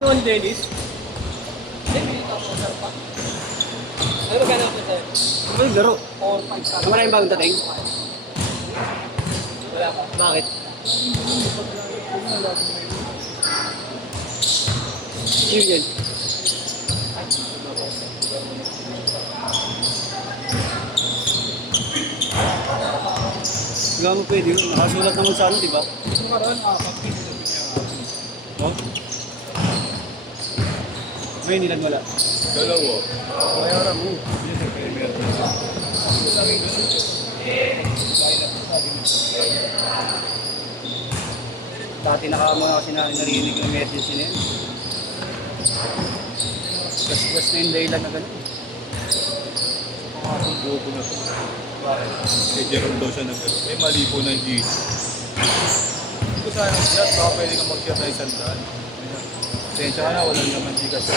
One Dennis. Ano ba gano'n ito sa'yo? Ano yung laro? 4-5 Wala yung bagong dating? Wala pa. Bakit? Yun yun. Wala mo pwede yun. Nakasulat naman sa ano, di ba? No? May nilan wala. Dalawa. Bayaran mo. Dati nakamuna kasi narinig yung emergency na yun. Gas-gas na yung dahilan na gano'n. Ang bobo na to. Bakit? Kay Jerome daw siya may mali po ng G. Hindi ko sana mag-shot. Baka pwede ka mag-shot na 100. Sensya ka na, walang naman G kasi.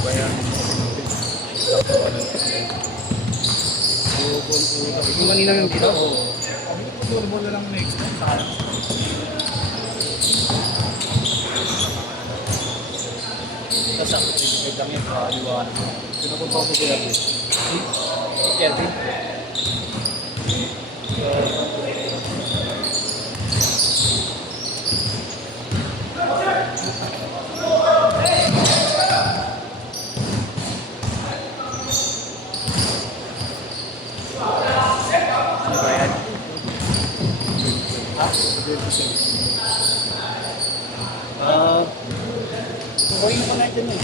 Bayan. Bobo ang puta. Kung kanina yung kita ko. Turbo na lang next time sa akin. Sasakot rin yung lang yan. Kaliwanag. Pinapunta ko sa Jerry. Kelvin. Ano ba yan? Ha? Kukuhin ko na ito nun.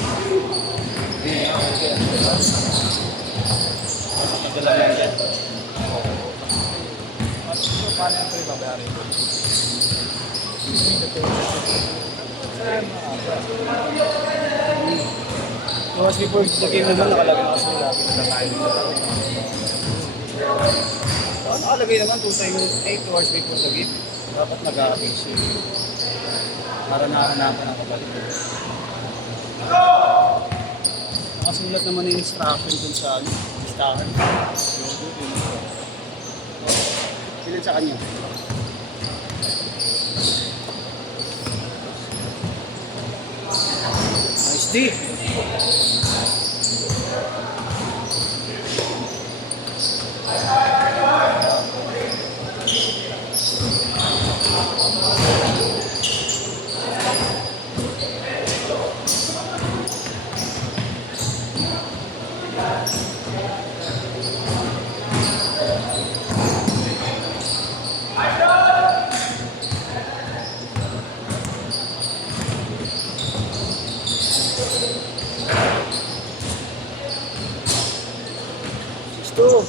Nagdala lang yan. So, paano yung trip babayarin ko? Once before the game naman, nakalagay na kasi lagi na tayo. Nakalagay naman 2 hours before the game. Dapat nag-a-appease yun. Para nakahanapan ang kabalik. Nakasulat naman yung instruction dun sa listahan. Ilan sa kanya? Nice D. Gusto.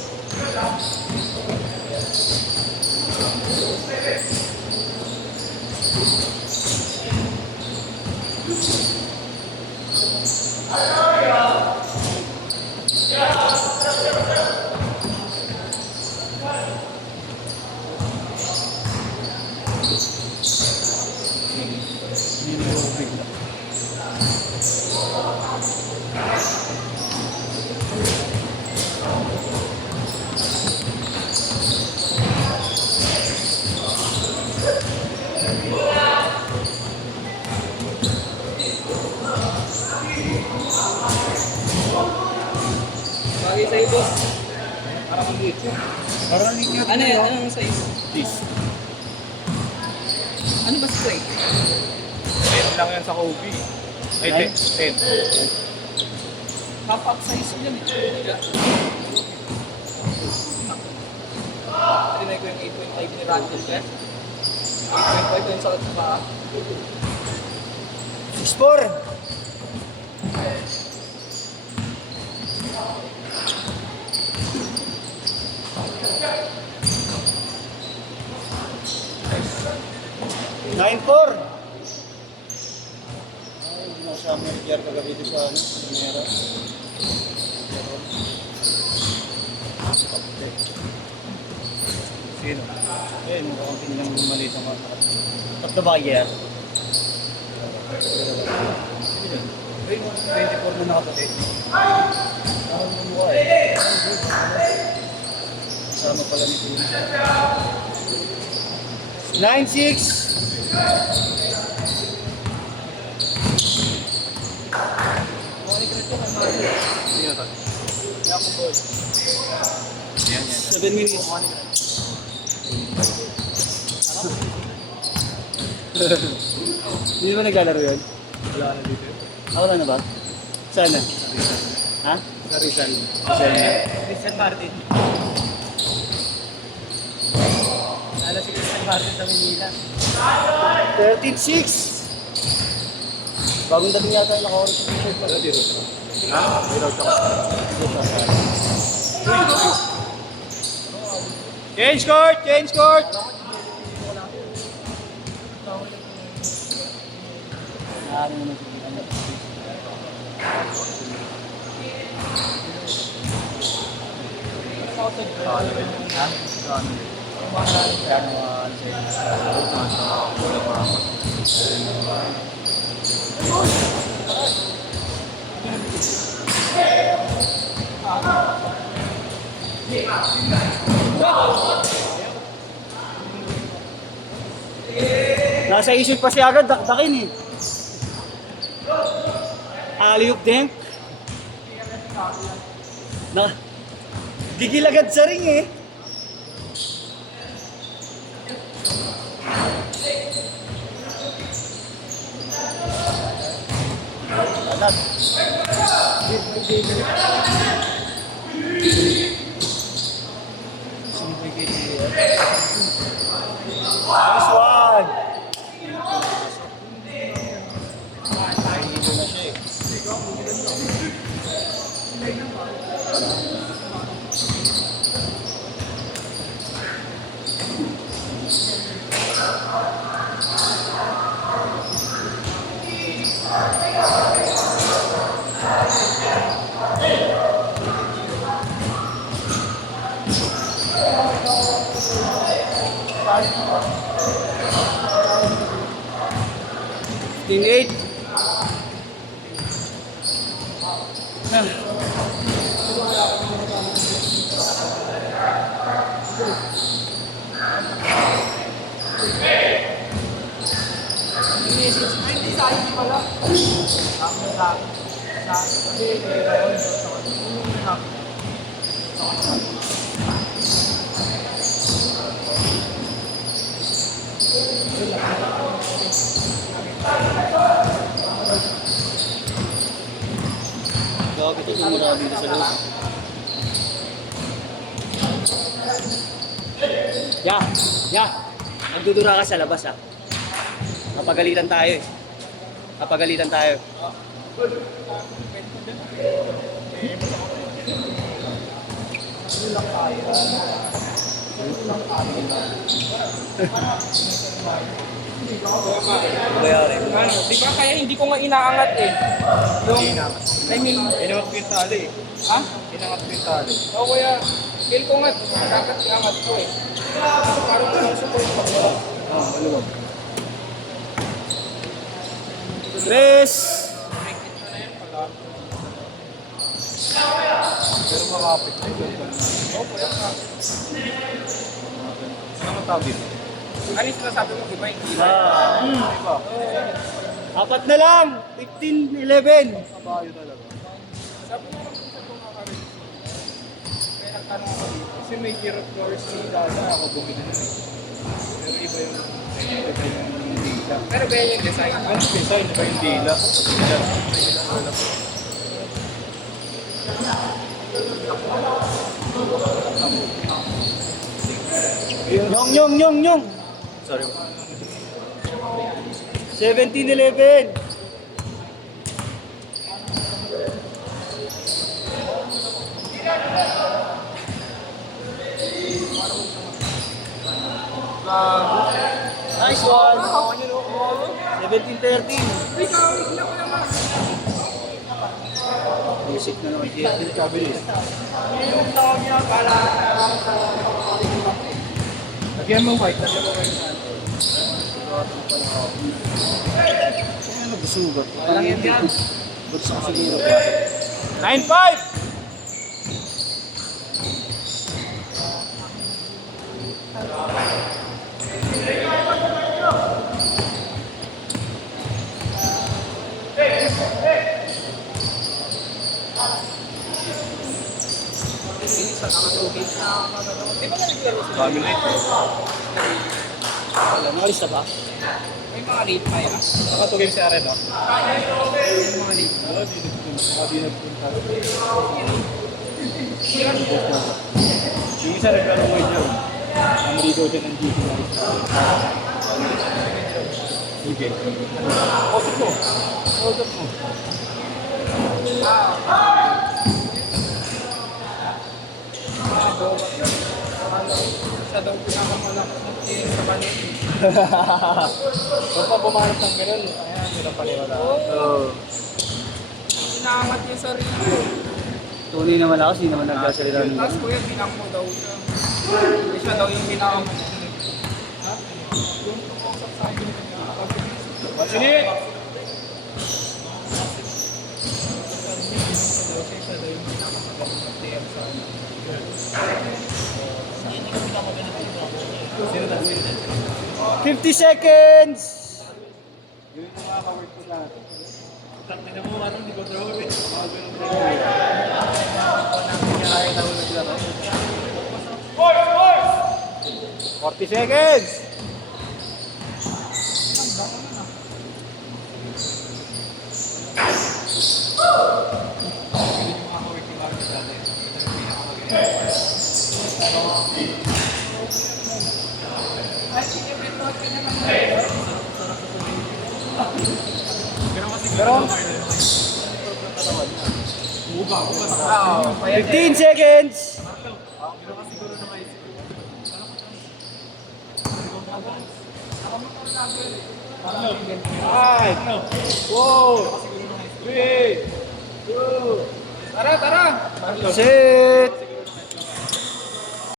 Bagay sa'yo, boss. Parang liit. Parang liit nga. Ano yan? Anong size? Please. Ano ba spray? 10 lang yan sa Kobe. Ay, 10. Pop-up size yun eh. Tinay ko yung 8.5 ni Randall Chef. 8.5 yung sakit sa paa. 6'4". Nine four. Ay, nasa Amerikar kagabi dito sa ano, Primera. Sino? Eh, mukhang tingnan mo maliit ang mga tatlo ba kaya? Ay, 24 na nakapati. Ang mukha eh. Kasama pala ni Kuya. 9-6. Hindi na tayo. Yan. 7 minutes. Hindi ba naglalaro yun? Wala na dito. Ako na ba? Saan na? Ha? Sa Rizal. Christian Martin. Nala si Christian Martin sa Manila. 13-6. Bagong dating yata yung naka-orange sa t-shirt mo. Dito. Ha? Mayroon ka. Change court! Change court! Ano naman si ano? Ha? Nasa isip pa siya agad, dakdakin eh. Alley-oop din. Na, gigil agad sa ring eh. Agad. Nice one. Team 8. Gabi ito, tumura dito sa loob. Ya! Magdudura ka sa labas ha. Kapagalitan tayo eh. Kapagalitan tayo. Bayari. Ano, di ba kaya hindi ko nga inaangat eh. Yung, I mean, Inangat ko yung tali eh. ha? Inangat ko yung tali. O kaya, feel ko nga, dapat iangat ko eh. So, parang walang support pa ko. Maluwag. Tres! Pero makapit na yun. O, kaya nga. Ano tawag dito? Ano yung sinasabi mo, di ba? Hindi ba? Diba? Apat na lang! 15-11. Kabayo talaga. Sabi mo lang sa mga karin. Kaya nagtanong ako dito. Kasi may hero floors ni Dada. Ako bumili na eh. Pero iba yung dila. Pero ba yan yung design? Ang design, iba yung dila. Nyong! Sorry. 17-11. Nice one. 17-13. Music na naman siya. Kabilis. Lagyan mo white. Ano nagsugat? Walang yan yan. Ba't sa siguro? 9-5! isa, naka-2 na kagano. Di ba naglaro sila? Kami na ito. Wala, nakalista ba? May mga rate pa yan. Nakatugay si Ared, ah. May mga rate. Wala, di nagpunta. Di nagpunta. Yung isa naglaro mo dyan. Ang ligaw dyan ng GT na isa. Sige. Hold mo. Hold up mo. Siya daw pinakamalakas ng player sa kanil. Kung pa bumanap ng ganun, ayan, hindi na paniwala. Oo. Inaangat niya sa sarili. Tunay naman ako, hindi naman nagkasalita ng Tapos kuya, pinangmo daw siya. Siya daw yung pinangmo. Ha? Yung pumusap sa akin. What's in it? Siya daw yung pinakamagandang player sa akin. Sino na? 50 seconds! Yun yung mga ka-work ko natin. Tingnan mo, ano, hindi ko draw eh. 40 seconds! Pero, 15 seconds! 5, 4, 3, 2, Tara, tara! 6,